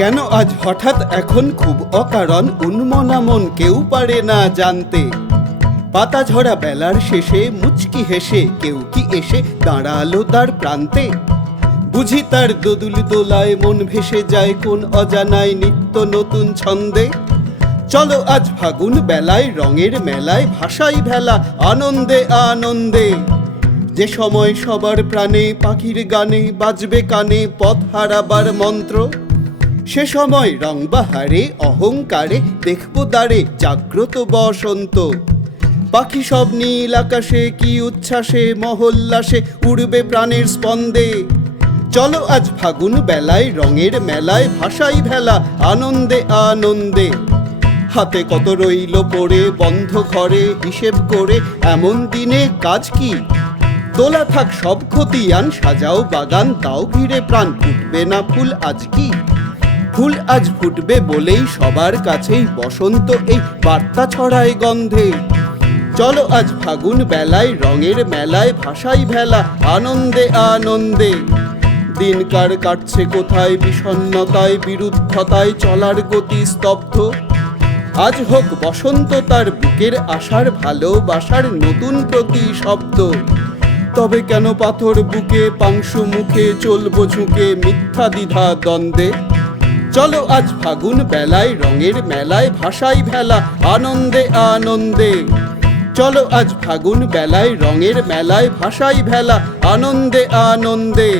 কেন আজ হঠাৎ এখন খুব অকারণ উন্মনা মন কেউ পারে না জানতে? পাতা ঝরা বেলার শেষে মুচকি হেসে কেউ কি এসে দাঁড়াল তার প্রান্তে? বুঝি তার দোদুল দোলায় মন ভেসে যায় কোন অজানায় নিত্য নতুন ছন্দে? চলো আজ ফাগুন বেলায় রঙের মেলায় ভাষাই ভেলা আনন্দে আনন্দে। যে সময় সবার প্রাণে পাখির গানে বাজবে কানে পথ হারাবার মন্ত্র। সে সময় রংবাহারে অহংকারে, দেখব দাঁড়ে জাগ্রত বসন্ত। পাখি সব নীল আকাশে, কি উচ্ছ্বাসে, মহল্লাসে উড়বে প্রাণের স্পন্দে। চলো আজ ফাগুন বেলায়, রঙের মেলায়, ভাষাই ভেলা, আনন্দে আনন্দে। হাতে কত রইল পড়ে, বন্ধ ঘরে, হিসেব করে, এমন দিনে কাজ কি? তোলা থাক সব খতিয়ান, সাজাও বাগান, তাও ঘিরে প্রাণ, ফুটবে না ফুল আজ কি? ফুল আজ ফুটবে বলেই সবার কাছেই বসন্ত এই বার্তা ছড়ায় গন্ধে। চলো আজ ফাগুন বেলায়, রঙের মেলায় ভাষাই ভেলা, আনন্দে আনন্দে। দিনকার কাটছে কোথায় বিষণ্ণতায়, বিরুদ্ধতায় চলার গতি স্তব্ধ। আজ হোক বসন্ত তার বুকের আশার ভালোবাসার নতুন প্রতি শব্দ তবে কেন পাথর বুকে, পাংশু মুখে চলবো ঝুঁকে মিথ্যা দ্বিধা দ্বন্দ্বে? চলো আজ ফাগুন বেলায়, রঙের মেলায় ভাষাই ভেলা, আনন্দে আনন্দে। চলো আজ ফাগুন বেলায়, রঙের মেলায় ভাষাই ভেলা, আনন্দে আনন্দে।